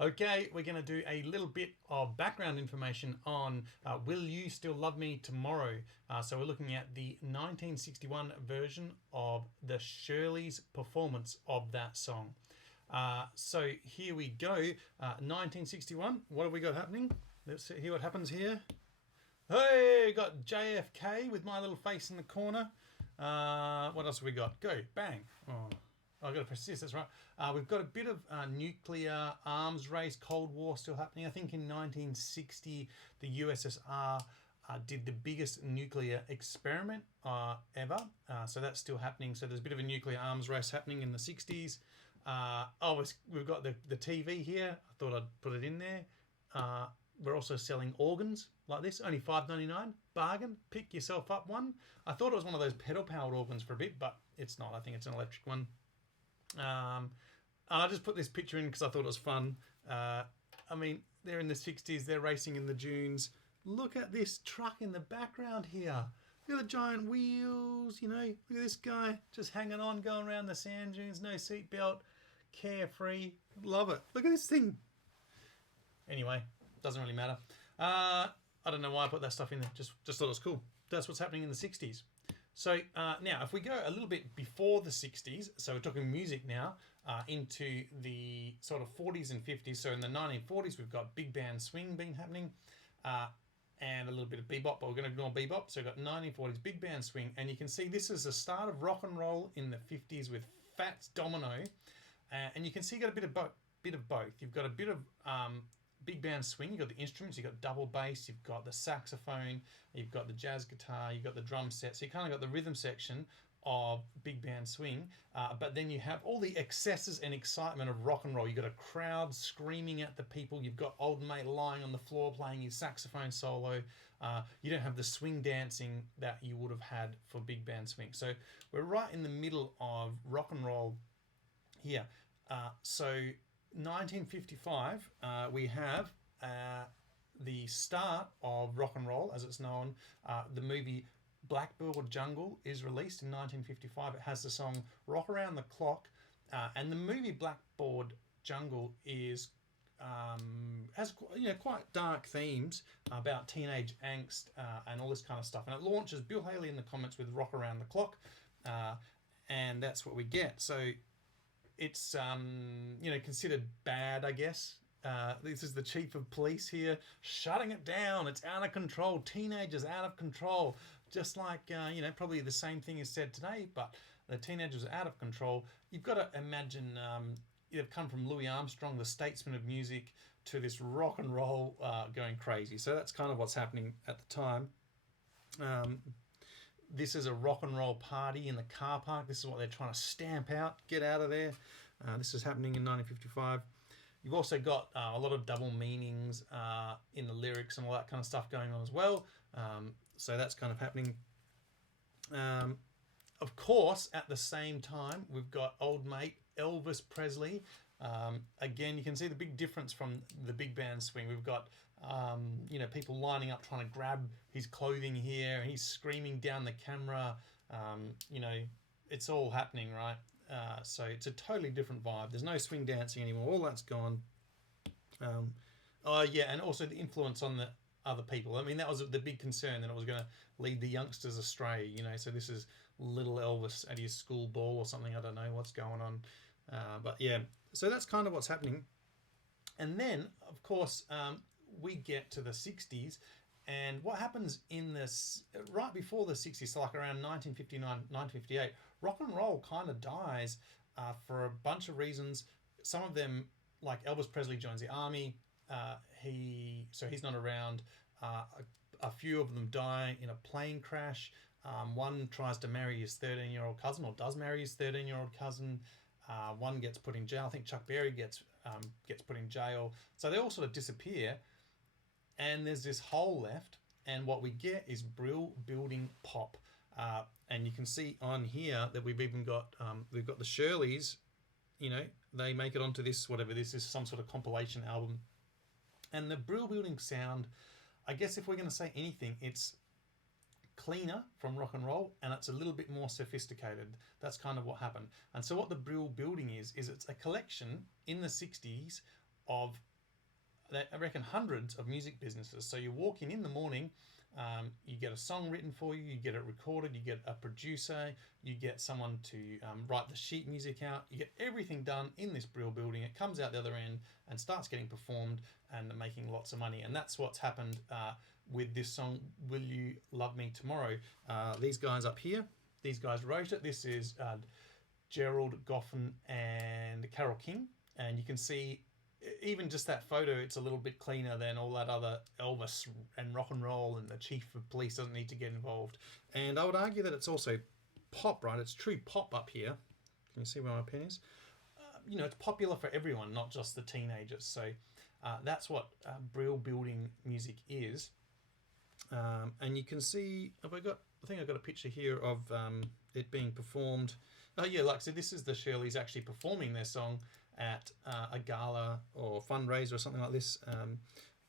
Okay, we're going to do a little bit of background information on Will You Still Love Me Tomorrow? So we're looking at the 1961 version of the Shirelles performance of that song. So here we go. 1961, what have we got happening? Let's see what happens here. Hey, got JFK with my little face in the corner. What else have we got? Go, bang. Oh. I've got to press this, that's right. We've got a bit of nuclear arms race, Cold War still happening. I think in 1960, the USSR did the biggest nuclear experiment ever. So that's still happening. So there's a bit of a nuclear arms race happening in the 60s. We've got the TV here. I thought I'd put it in there. We're also selling organs like this, only $5.99. Bargain. Pick yourself up one. I thought it was one of those pedal-powered organs for a bit, but it's not. I think it's an electric one. And I just put this picture in because I thought it was fun. I mean, they're in the 60s. They're racing in the dunes. Look at this truck in the background here. Look at the giant wheels, you know. Look at this guy just hanging on, going around the sand dunes. No seatbelt. Carefree. Love it. Look at this thing. Anyway, doesn't really matter. I don't know why I put that stuff in there. Just thought it was cool. That's what's happening in the 60s. So now, if we go a little bit before the 60s, so we're talking music now, into the sort of 40s and 50s. So in the 1940s, we've got big band swing being happening, and a little bit of bebop, but we're going to ignore bebop. So we've got 1940s big band swing, and you can see this is the start of rock and roll in the 50s with Fats Domino, and you can see you got a bit of both. You've got a bit of big band swing, you've got the instruments, you've got double bass, you've got the saxophone, you've got the jazz guitar, you've got the drum set. So you kind of got the rhythm section of big band swing, but then you have all the excesses and excitement of rock and roll. You've got a crowd screaming at the people. You've got old mate lying on the floor playing his saxophone solo. You don't have the swing dancing that you would have had for big band swing. So we're right in the middle of rock and roll here. So 1955, we have the start of rock and roll, as it's known. The movie Blackboard Jungle is released in 1955. It has the song "Rock Around the Clock," and the movie Blackboard Jungle is has quite dark themes about teenage angst and all this kind of stuff. And it launches Bill Haley in the comments with "Rock Around the Clock," and that's what we get. So it's considered bad, I guess. This is the chief of police here shutting it down. It's out of control. Teenagers out of control. Just like probably the same thing is said today, but the teenagers are out of control. You've got to imagine you've come from Louis Armstrong, the statesman of music, to this rock and roll going crazy. So that's kind of what's happening at the time. This is a rock and roll party in the car park. This is what they're trying to stamp out. Get out of there. This is happening in 1955. You've also got a lot of double meanings in the lyrics and all that kind of stuff going on as well. So that's kind of happening. Of course, at the same time, we've got old mate Elvis Presley. Again, you can see the big difference from the big band swing. We've got people lining up trying to grab his clothing here, and he's screaming down the camera. It's all happening, right? So it's a totally different vibe. There's no swing dancing anymore. All that's gone. And also the influence on the other people. I mean, that was the big concern, that it was going to lead the youngsters astray. So this is little Elvis at his school ball or something. I don't know what's going on. But yeah, so that's kind of what's happening. And then, of course, we get to the 60s, and what happens in this right before the 60s, so like around 1959, 1958, rock and roll kind of dies for a bunch of reasons. Some of them, like Elvis Presley joins the army, he's not around. A few of them die in a plane crash. One tries to marry his 13-year-old cousin, or does marry his 13-year-old cousin. One gets put in jail. I think Chuck Berry gets put in jail. So they all sort of disappear, and there's this hole left. And what we get is brill building pop. And you can see on here that we've even got the Shirelles. They make it onto this, whatever this is, some sort of compilation album. And the brill building sound, I guess if we're going to say anything, it's cleaner from rock and roll, and it's a little bit more sophisticated. That's kind of what happened. And so what the brill building is it's a collection in the 60s of I reckon hundreds of music businesses. So you walk in the morning, you get a song written for you, you get it recorded, you get a producer, you get someone to write the sheet music out, you get everything done in this Brill building. It comes out the other end and starts getting performed and making lots of money. And that's what's happened with this song, Will You Love Me Tomorrow? These guys up here, these guys wrote it. This is Gerald Goffin and Carole King. And you can see, even just that photo, it's a little bit cleaner than all that other Elvis and rock and roll, and the chief of police doesn't need to get involved. And I would argue that it's also pop, right? It's true pop up here. Can you see where my pen is? It's popular for everyone, not just the teenagers. So that's what Brill building music is. And you can see, I think I've got a picture here of it being performed. Oh yeah, like I said, this is the Shirelles actually performing their song at a gala or fundraiser or something like this.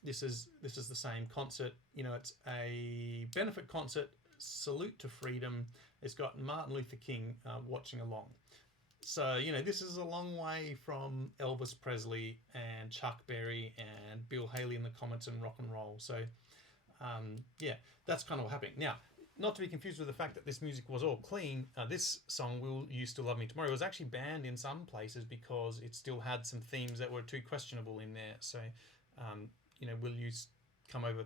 This is the same concert. It's a benefit concert, salute to freedom. It's got Martin Luther King watching along. So, this is a long way from Elvis Presley and Chuck Berry and Bill Haley and the Comets and rock and roll. So, yeah, that's kind of what happening. Now, not to be confused with the fact that this music was all clean, this song, Will You Still Love Me Tomorrow, was actually banned in some places because it still had some themes that were too questionable in there. So, will you come over,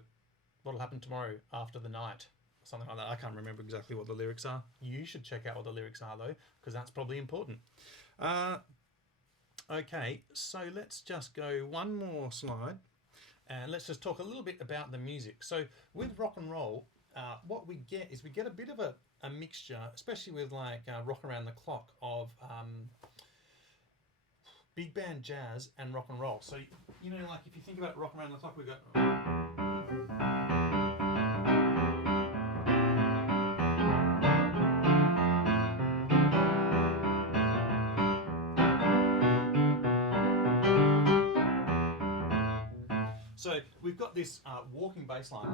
what'll happen tomorrow after the night? Something like that. I can't remember exactly what the lyrics are. You should check out what the lyrics are, though, because that's probably important. Okay, so let's just go one more slide, and let's just talk a little bit about the music. So with rock and roll, what we get is we get a bit of a mixture, especially with like rock around the clock, of big band jazz and rock and roll. So, like if you think about rock around the clock, we've got... So we've got this walking bass line,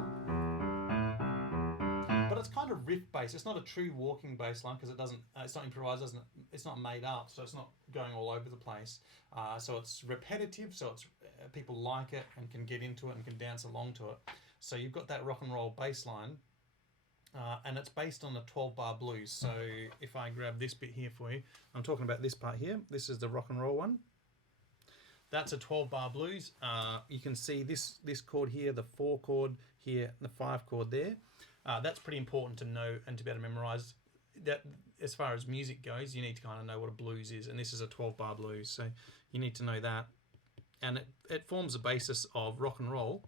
but it's kind of riff based. It's not a true walking bass line because it doesn't. It's not improvised. It's not made up. So it's not going all over the place. So it's repetitive. So it's people like it and can get into it and can dance along to it. So you've got that rock and roll bass line, and it's based on the 12-bar blues. So if I grab this bit here for you, I'm talking about this part here. This is the rock and roll one. That's a 12-bar blues. You can see this chord here, the 4 chord here, the 5 chord there. That's pretty important to know and to be able to memorize. That as far as music goes, you need to kind of know what a blues is, and this is a 12-bar blues, so you need to know that. And it forms the basis of rock and roll.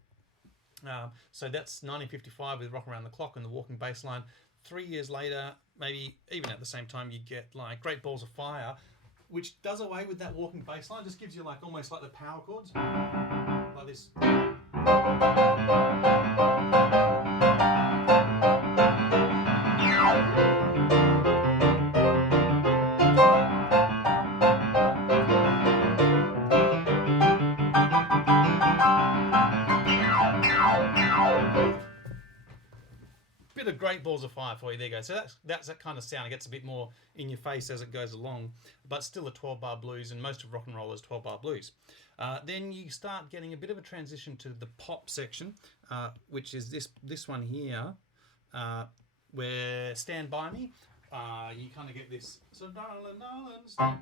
So that's 1955 with Rock Around the Clock and the walking bass line. 3 years later, maybe even at the same time, you get like Great Balls of Fire, which does away with that walking bass line, just gives you like almost like the power chords, like this. Bit of Great Balls of Fire for you. There you go. So that's that kind of sound. It gets a bit more in your face as it goes along, but still a 12-bar blues, and most of rock and roll is 12-bar blues. Then you start getting a bit of a transition to the pop section, which is this one here, where Stand By Me. You kind of get this. So darling, darling, stand.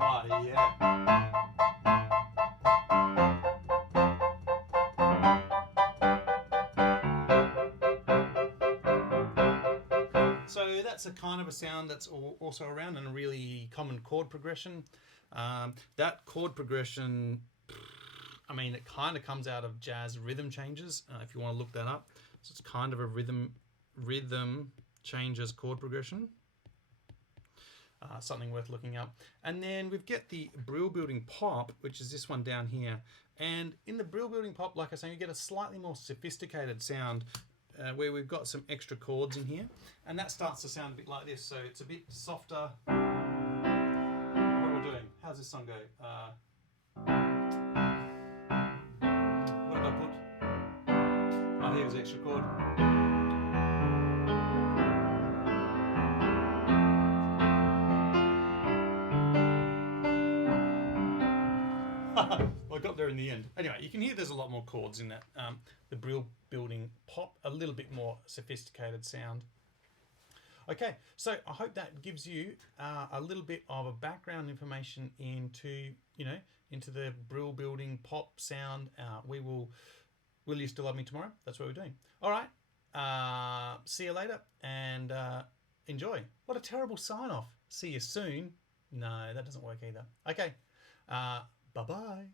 Oh yeah. So that's a kind of a sound that's also around, and a really common chord progression. That chord progression, I mean, it kind of comes out of jazz rhythm changes, if you want to look that up. So it's kind of a rhythm changes chord progression. Something worth looking up. And then we've got the Brill building pop, which is this one down here. And in the Brill building pop, like I say, you get a slightly more sophisticated sound, where we've got some extra chords in here, and that starts to sound a bit like this. So it's a bit softer. What are we doing? How's this song go? What have I put? Oh, here's the extra chord. I got there in the end. Anyway, you can hear there's a lot more chords in that. The Brill Building Pop, a little bit more sophisticated sound. Okay, so I hope that gives you a little bit of a background information into, into the Brill Building Pop sound. Will You Still Love Me Tomorrow? That's what we're doing. All right, see you later and enjoy. What a terrible sign off. See you soon. No, that doesn't work either. Okay, bye-bye.